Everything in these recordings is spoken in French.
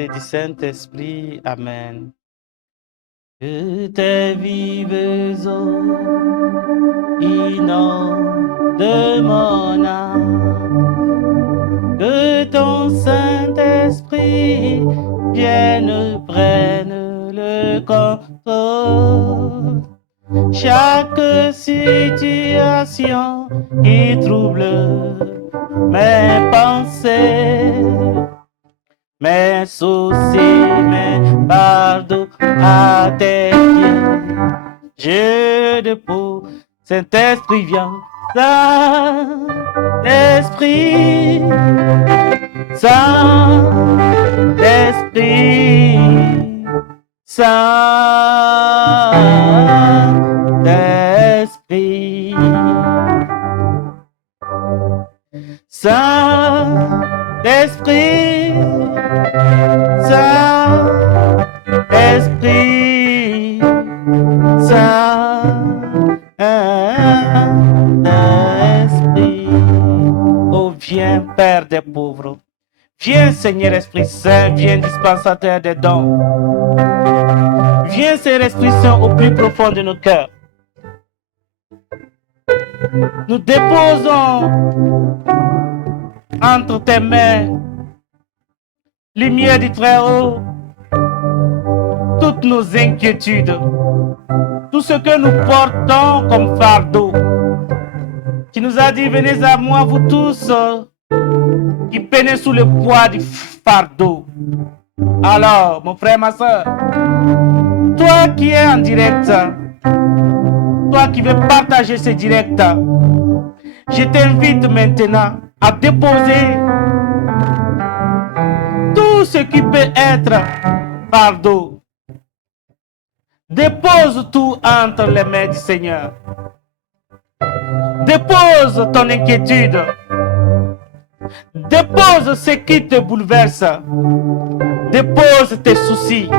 et du Saint-Esprit. Amen. Que tes vives eaux inondent mon âme, que ton Saint-Esprit vienne prenne le contrôle. Chaque situation qui trouble mes pensées, mes soucis, mes fardeaux à tes pieds, je dépose. Saint-Esprit vient, Saint-Esprit, Saint-Esprit, Saint-Esprit, Saint-Esprit, Saint-Esprit, Saint-Esprit. Oh, viens, Père des pauvres. Viens, Seigneur Esprit Saint, viens, dispensateur des dons. Viens, Seigneur Esprit Saint, au plus profond de nos cœurs. Nous déposons entre tes mains, lumière du Très-Haut, toutes nos inquiétudes, tout ce que nous portons comme fardeau. Tu nous as dit, venez à moi, vous tous qui peinez sous le poids du fardeau. Alors, mon frère, ma soeur, toi qui es en direct, toi qui veux partager ce direct, je t'invite maintenant à déposer tout ce qui peut être fardeau. Dépose tout entre les mains du Seigneur. Dépose ton inquiétude. Dépose ce qui te bouleverse. Dépose tes soucis.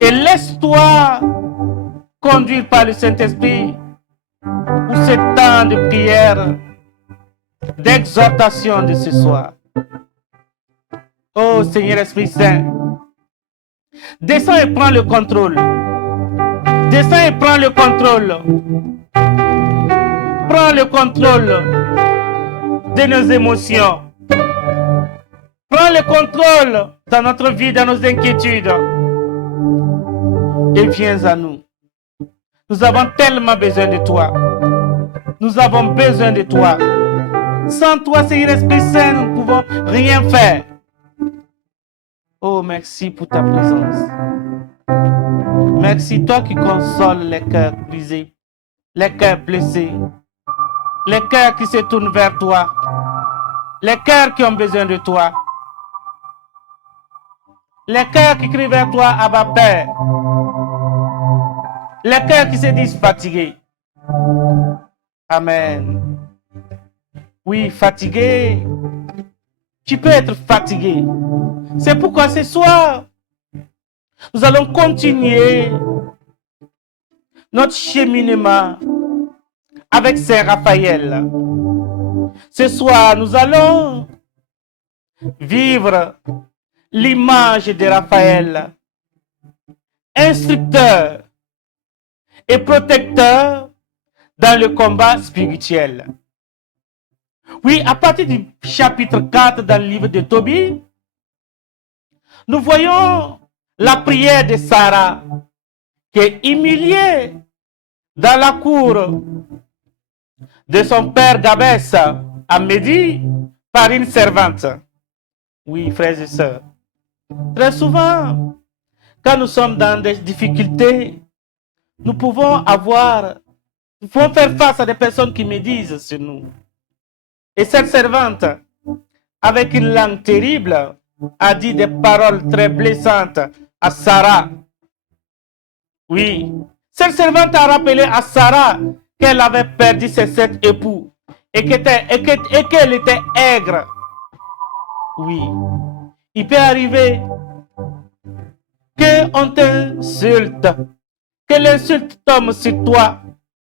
Et laisse-toi conduire par le Saint-Esprit pour ce temps de prière, d'exhortation de ce soir. Oh Seigneur Esprit Saint, descends et prends le contrôle. Descends et prends le contrôle. Prends le contrôle de nos émotions. Prends le contrôle dans notre vie, dans nos inquiétudes. Et viens à nous. Nous avons tellement besoin de toi. Nous avons besoin de toi. Sans toi, Seigneur Esprit Saint, nous ne pouvons rien faire. Oh, merci pour ta présence. Merci, toi qui consoles les cœurs brisés, les cœurs blessés, les cœurs qui se tournent vers toi, les cœurs qui ont besoin de toi, les cœurs qui crient vers toi, Abba Père, les cœurs qui se disent fatigués. Amen. Oui, fatigué. Tu peux être fatigué. C'est pourquoi ce soir, nous allons continuer notre cheminement avec Saint Raphaël. Ce soir, nous allons vivre l'image de Raphaël, instructeur et protecteur dans le combat spirituel. Oui, à partir du chapitre 4 dans le livre de Tobie, nous voyons la prière de Sarah qui est humiliée dans la cour de son père Gabès à Médie par une servante. Oui, frères et sœurs, très souvent, quand nous sommes dans des difficultés, nous pouvons faire face à des personnes qui médisent sur nous. Et cette servante, avec une langue terrible, a dit des paroles très blessantes à Sarah. Oui, cette servante a rappelé à Sarah qu'elle avait perdu ses 7 époux et qu'elle était aigre. Oui, il peut arriver qu'on t'insulte, que l'insulte tombe sur toi,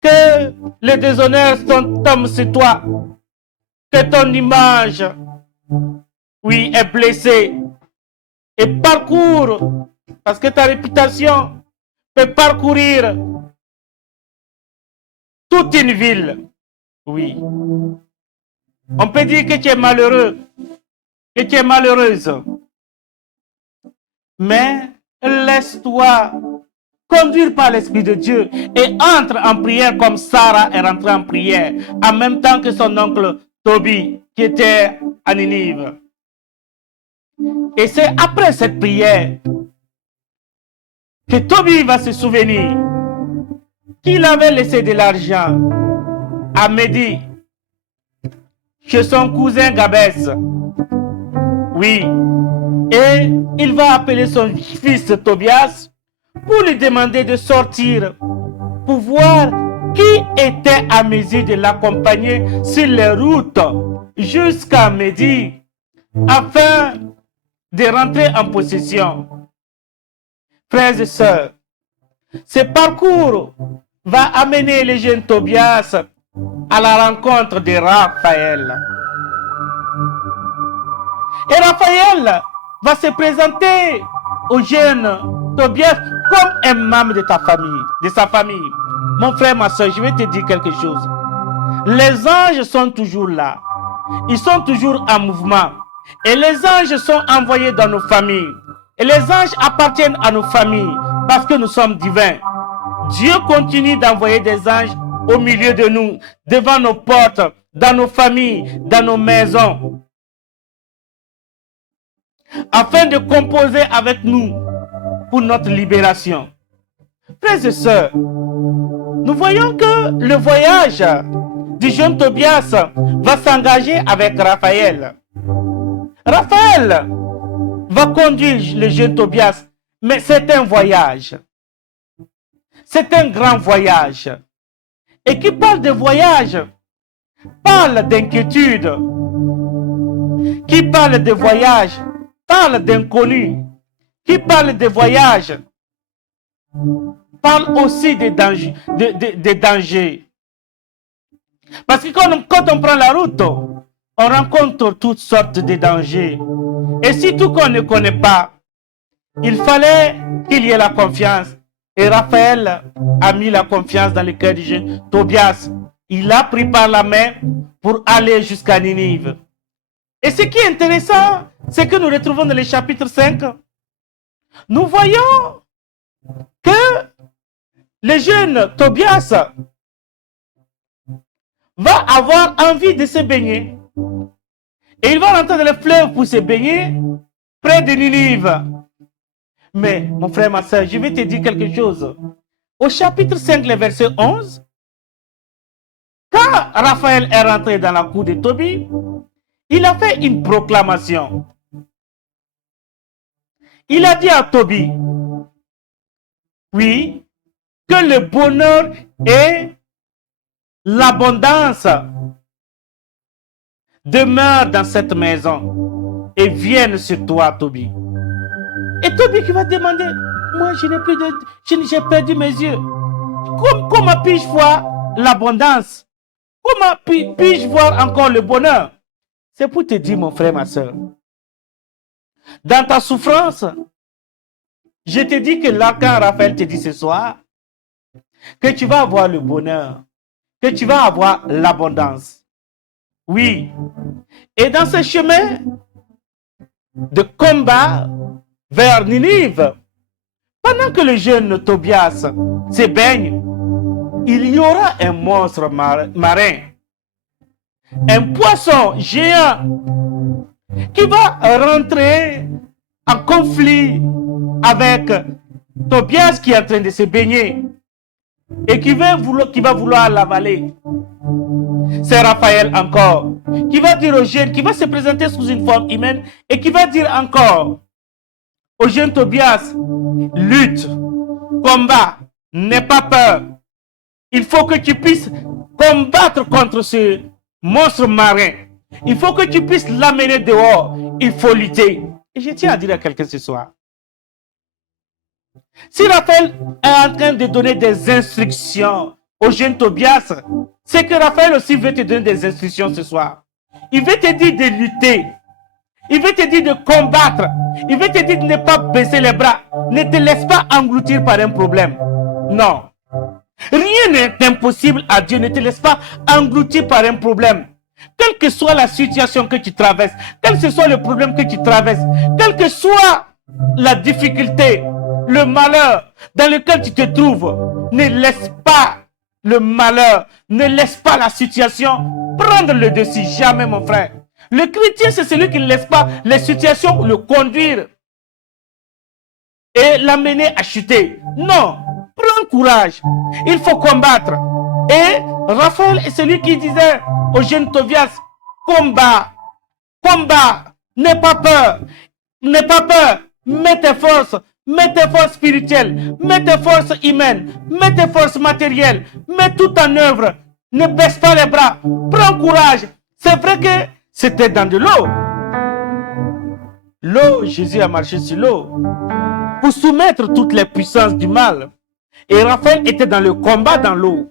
que le déshonneur tombe sur toi, que ton image, oui, est blessée. et parcours, parce que ta réputation peut parcourir toute une ville. Oui. On peut dire que tu es malheureux, que tu es malheureuse. Mais laisse-toi conduire par l'Esprit de Dieu et entre en prière comme Sarah est rentrée en prière en même temps que son oncle Tobie qui était à Ninive. Et c'est après cette prière que Tobie va se souvenir qu'il avait laissé de l'argent à Médie chez son cousin Gabès. Oui. Et il va appeler son fils Tobias pour lui demander de sortir pour voir qui était à mesure de l'accompagner sur les routes jusqu'à Médie afin de rentrer en possession. Frères et sœurs, ce parcours va amener le jeune Tobias à la rencontre de Raphaël. Et Raphaël va se présenter au jeune Tobias comme un membre de ta famille, de sa famille. Mon frère, ma soeur, je vais te dire quelque chose. Les anges sont toujours là. Ils sont toujours en mouvement. Et les anges sont envoyés dans nos familles. Et les anges appartiennent à nos familles parce que nous sommes divins. Dieu continue d'envoyer des anges au milieu de nous, devant nos portes, dans nos familles, dans nos maisons, afin de composer avec nous pour notre libération. Frères et sœurs, nous voyons que le voyage du jeune Tobias va s'engager avec Raphaël. Raphaël va conduire le jeune Tobias, mais c'est un voyage. C'est un grand voyage. Et qui parle de voyage, parle d'inquiétude. Qui parle de voyage, parle d'inconnu. Qui parle de voyage, parle aussi des dangers. Parce que quand on prend la route, on rencontre toutes sortes de dangers. Et si tout qu'on ne connaît pas, il fallait qu'il y ait la confiance. Et Raphaël a mis la confiance dans le cœur du jeune Tobias. Il l'a pris par la main pour aller jusqu'à Ninive. Et ce qui est intéressant, c'est que nous retrouvons dans le chapitre 5, nous voyons que le jeune Tobias va avoir envie de se baigner. Et il va rentrer dans le fleuve pour se baigner près de Ninive. Mais, mon frère, ma soeur, je vais te dire quelque chose. Au chapitre 5, le verset 11, quand Raphaël est rentré dans la cour de Tobie, il a fait une proclamation. Il a dit à Tobie, oui, que le bonheur et l'abondance demeurent dans cette maison et viennent sur toi, Tobie. Et Tobie qui va demander, moi je n'ai plus de, j'ai perdu mes yeux. Comment puis-je voir l'abondance? Comment puis-je voir encore le bonheur? C'est pour te dire, mon frère, ma soeur, dans ta souffrance, je te dis que là, quand Raphaël te dit ce soir, que tu vas avoir le bonheur, que tu vas avoir l'abondance. Oui. Et dans ce chemin de combat vers Ninive, pendant que le jeune Tobias se baigne, il y aura un monstre marin, un poisson géant qui va rentrer en conflit avec Tobias qui est en train de se baigner et qui va vouloir l'avaler. C'est Raphaël encore qui va dire au jeune, qui va se présenter sous une forme humaine et qui va dire encore au jeune Tobias, lutte, combat, n'aie pas peur. Il faut que tu puisses combattre contre ce monstre marin. Il faut que tu puisses l'amener dehors. Il faut lutter. Et je tiens à dire à quelqu'un ce soir. Si Raphaël est en train de donner des instructions au jeune Tobias, c'est que Raphaël aussi veut te donner des instructions ce soir. Il veut te dire de lutter. Il veut te dire de combattre. Il veut te dire de ne pas baisser les bras. Ne te laisse pas engloutir par un problème. Non. Rien n'est impossible à Dieu. Ne te laisse pas engloutir par un problème. Quelle que soit la situation que tu traverses, quel que soit le problème que tu traverses, quelle que soit la difficulté, le malheur dans lequel tu te trouves, ne laisse pas le malheur, ne laisse pas la situation prendre le dessus. Jamais, mon frère. Le chrétien, c'est celui qui ne laisse pas les situations le conduire et l'amener à chuter. Non, prends courage. Il faut combattre. Et Raphaël est celui qui disait au jeune Tobias, combat, combat, n'aie pas peur, n'aie pas peur, mets tes forces spirituelles, mets tes forces humaines, mets tes forces matérielles, mets tout en œuvre, ne baisse pas les bras, prends courage. C'est vrai que c'était dans de l'eau. L'eau, Jésus a marché sur l'eau pour soumettre toutes les puissances du mal. Et Raphaël était dans le combat dans l'eau.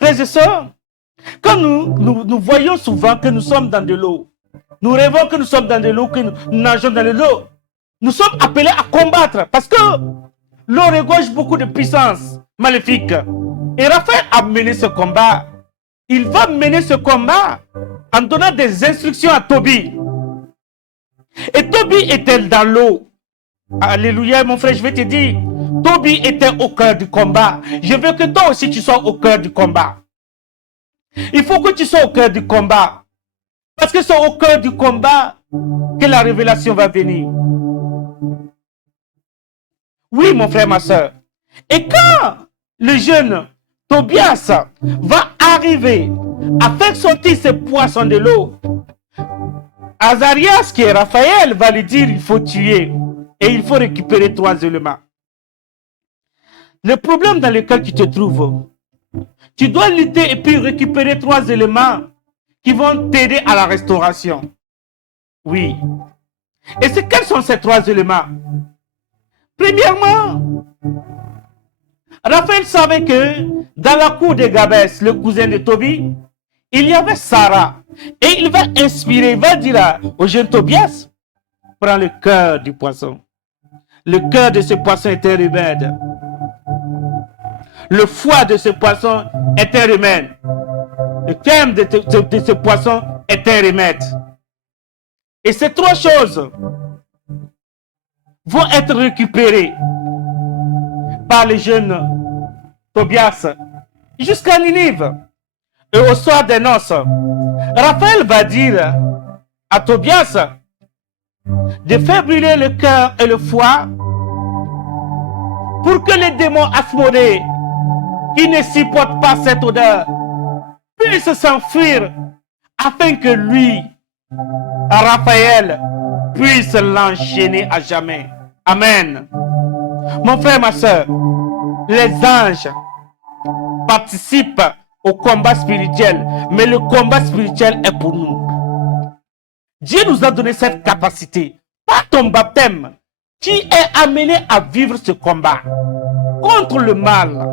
Frères et sœurs, quand nous voyons souvent que nous sommes dans de l'eau, nous rêvons que nous sommes dans de l'eau, que nous nageons dans de l'eau, nous sommes appelés à combattre parce que l'eau regorge beaucoup de puissance maléfique. Et Raphaël a mené ce combat. Il va mener ce combat en donnant des instructions à Tobie. Et Tobie était dans l'eau. Alléluia, mon frère, je vais te dire, Tobie était au cœur du combat. Je veux que toi aussi tu sois au cœur du combat. Il faut que tu sois au cœur du combat. Parce que c'est au cœur du combat que la révélation va venir. Oui, mon frère, ma soeur. Et quand le jeune Tobias va arriver à faire sortir ses poissons de l'eau, Azarias, qui est Raphaël, va lui dire il faut tuer et il faut récupérer 3 éléments. Le problème dans lequel tu te trouves, tu dois lutter et puis récupérer 3 éléments qui vont t'aider à la restauration. Oui. Et quels sont ces 3 éléments? Premièrement, Raphaël savait que dans la cour de Gabès, le cousin de Tobie, il y avait Sarah. Et il va inspirer, il va dire au jeune Tobias, prends le cœur du poisson. Le cœur de ce poisson est un remède. Le foie de ce poisson est un remède. Le cœur de ce poisson est un remède. Et ces 3 choses vont être récupérées par le jeune Tobias jusqu'à Ninive. Et au soir des noces, Raphaël va dire à Tobias de faire brûler le cœur et le foie pour que les démons Asmodée qui ne supportent pas cette odeur puissent s'enfuir afin que lui, Raphaël, puisse l'enchaîner à jamais. Amen. Mon frère, ma soeur, les anges participent au combat spirituel, mais le combat spirituel est pour nous. Dieu nous a donné cette capacité. Par ton baptême, tu es amené à vivre ce combat contre le mal.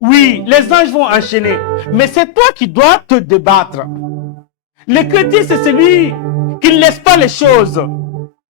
Oui, les anges vont enchaîner, mais c'est toi qui dois te débattre. Le chrétien, c'est celui qui ne laisse pas les choses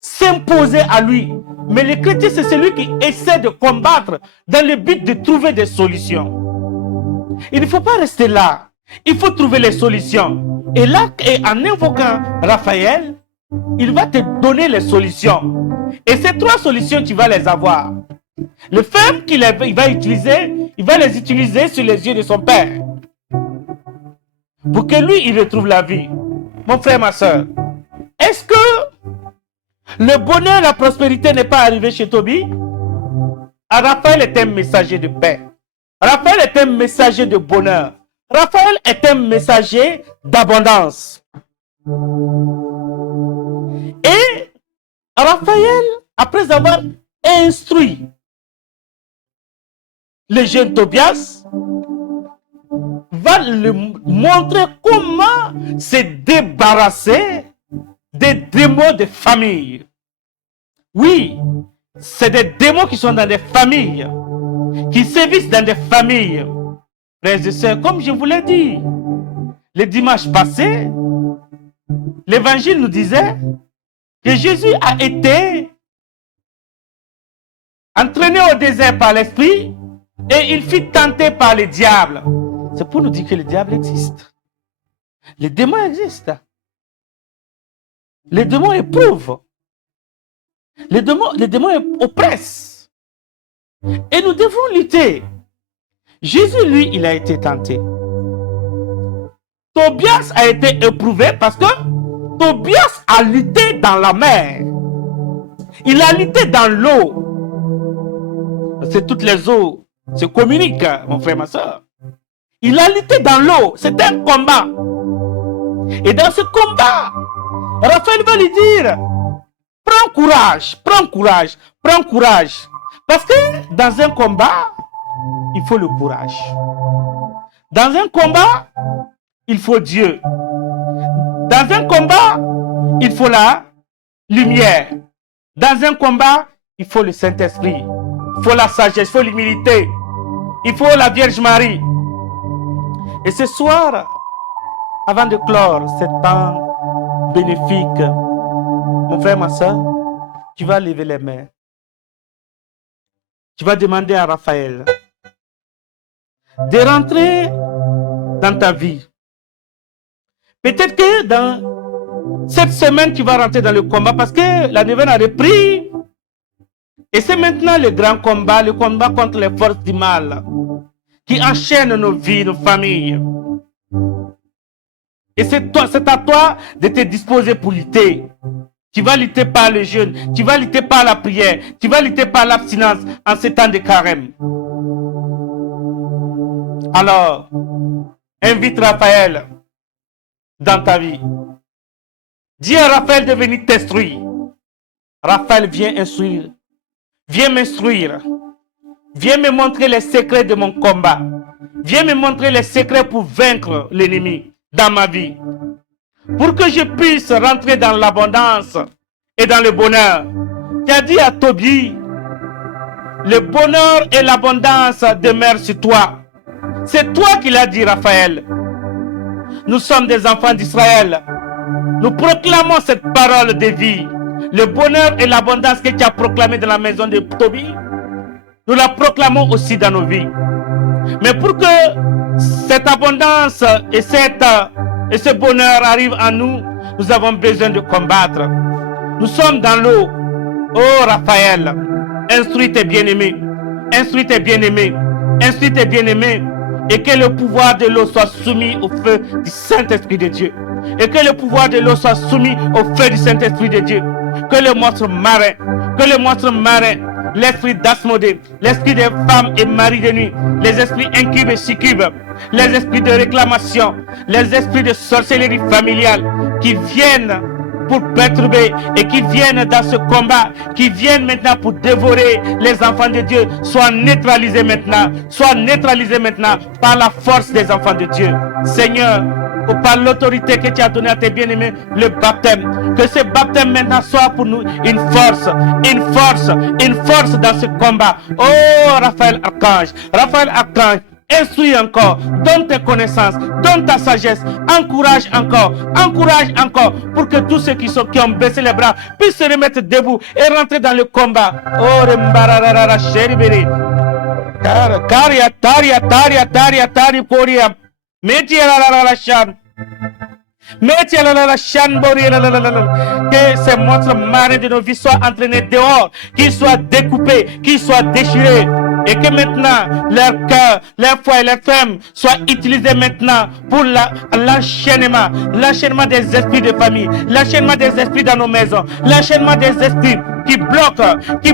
s'imposer à lui. Mais le chrétien, c'est celui qui essaie de combattre dans le but de trouver des solutions. Il ne faut pas rester là. Il faut trouver les solutions. Et là, en invoquant Raphaël, il va te donner les solutions. Et ces 3 solutions, tu vas les avoir. Le ferme qu'il va utiliser, il va les utiliser sur les yeux de son père. Pour que lui, il retrouve la vie. Mon frère, ma soeur, est-ce que le bonheur, la prospérité n'est pas arrivé chez Tobie? Raphaël est un messager de paix. Raphaël est un messager de bonheur. Raphaël est un messager d'abondance. Et Raphaël, après avoir instruit le jeune Tobias, va lui montrer comment se débarrasser des démons de famille. Oui, c'est des démons qui sont dans des familles, qui sévissent dans des familles. Frères et sœurs, comme je vous l'ai dit, le dimanche passé, l'évangile nous disait que Jésus a été entraîné au désert par l'esprit et il fut tenté par le diable. C'est pour nous dire que le diable existe. Les démons existent. Les démons éprouvent. Les démons oppressent. Et nous devons lutter. Jésus, lui, il a été tenté. Tobias a été éprouvé parce que Tobias a lutté dans la mer. Il a lutté dans l'eau. C'est toutes les eaux se communiquent, mon frère, ma soeur. Il a lutté dans l'eau. C'est un combat. Et dans ce combat, Raphaël va lui dire, prends courage, prends courage, prends courage. Parce que dans un combat, il faut le courage. Dans un combat, il faut Dieu. Dans un combat, il faut la lumière. Dans un combat, il faut le Saint-Esprit. Il faut la sagesse, il faut l'humilité. Il faut la Vierge Marie. Et ce soir, avant de clore ce temps bénéfique, mon frère, ma soeur, tu vas lever les mains. Tu vas demander à Raphaël de rentrer dans ta vie. Peut-être que dans cette semaine, tu vas rentrer dans le combat parce que la neuvaine a repris. Et c'est maintenant le grand combat, le combat contre les forces du mal qui enchaînent nos vies, nos familles. Et c'est à toi de te disposer pour lutter. Tu vas lutter par le jeûne, tu vas lutter par la prière, tu vas lutter par l'abstinence en ces temps de carême. Alors, invite Raphaël dans ta vie. Dis à Raphaël de venir t'instruire. Raphaël, viens instruire. Viens m'instruire. Viens me montrer les secrets de mon combat. Viens me montrer les secrets pour vaincre l'ennemi dans ma vie. Pour que je puisse rentrer dans l'abondance et dans le bonheur. Tu as dit à Tobie, le bonheur et l'abondance demeurent sur toi. C'est toi qui l'as dit, Raphaël. Nous sommes des enfants d'Israël. Nous proclamons cette parole de vie. Le bonheur et l'abondance que tu as proclamé dans la maison de Tobie, nous la proclamons aussi dans nos vies. Mais pour que cette abondance et ce bonheur arrivent à nous, nous avons besoin de combattre. Nous sommes dans l'eau. Oh Raphaël, instruis tes bien-aimés. Instruis tes bien-aimés. Instruis tes bien-aimés. Et que le pouvoir de l'eau soit soumis au feu du Saint-Esprit de Dieu. Et que le pouvoir de l'eau soit soumis au feu du Saint-Esprit de Dieu. Que le monstre marin, l'esprit d'Asmodée, l'esprit des femmes et maris de nuit, les esprits incubes et succubes, les esprits de réclamation, les esprits de sorcellerie familiale qui viennent pour perturber et qui viennent dans ce combat, qui viennent maintenant pour dévorer les enfants de Dieu, soient neutralisés maintenant par la force des enfants de Dieu. Seigneur, ou par l'autorité que tu as donnée à tes bien-aimés, le baptême. Que ce baptême maintenant soit pour nous une force dans ce combat. Oh Raphaël Archange, instruis encore, donne tes connaissances, donne ta sagesse, encourage encore, pour que tous ceux qui ont baissé les bras puissent se remettre debout et rentrer dans le combat. Oh Rembararara Sheribiri, Karia, Taria, Koria. Que ces monstres marins de nos vies soient entraînés dehors, qu'ils soient découpés, qu'ils soient déchirés. Et que maintenant, leur cœur, leur foi et leur femme soient utilisés maintenant pour l'enchaînement des esprits de famille, l'enchaînement des esprits dans nos maisons, l'enchaînement des esprits qui bloquent, qui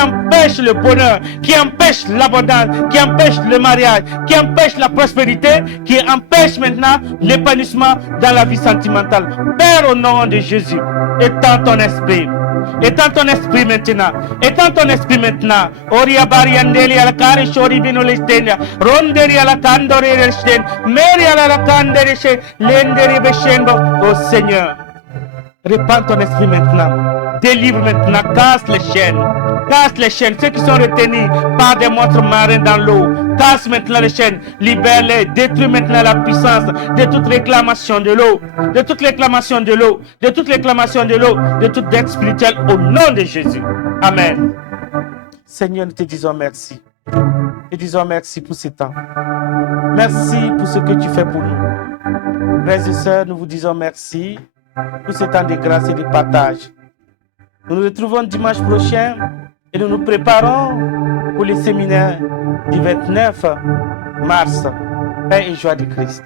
empêchent le bonheur, qui empêchent l'abondance, qui empêchent le mariage, qui empêchent la prospérité, qui empêchent maintenant l'épanouissement dans la vie sentimentale. Père, au nom de Jésus, étends ton esprit. Étends ton esprit maintenant. Oria bariandeli ala kari shori bino lestenia. Ronderi ala kandori resten. Meri ala kanderi she lenderi beshenbo. Oh Seigneur, Répand ton esprit maintenant. Délivre maintenant. Casse les chaînes. Casse les chaînes. Ceux qui sont retenus par des monstres marins dans l'eau. Casse maintenant les chaînes. Libère-les. Détruis maintenant la puissance de toute réclamation de l'eau. De toute réclamation de l'eau. De toute réclamation de l'eau. De toute dette spirituelle au nom de Jésus. Amen. Seigneur, nous te disons merci. Nous te disons merci pour ce temps. Merci pour ce que tu fais pour nous. Frères et sœurs, nous vous disons merci pour ce temps de grâce et de partage. Nous nous retrouvons dimanche prochain et nous nous préparons pour le séminaire du 29 mars. Paix et joie de Christ.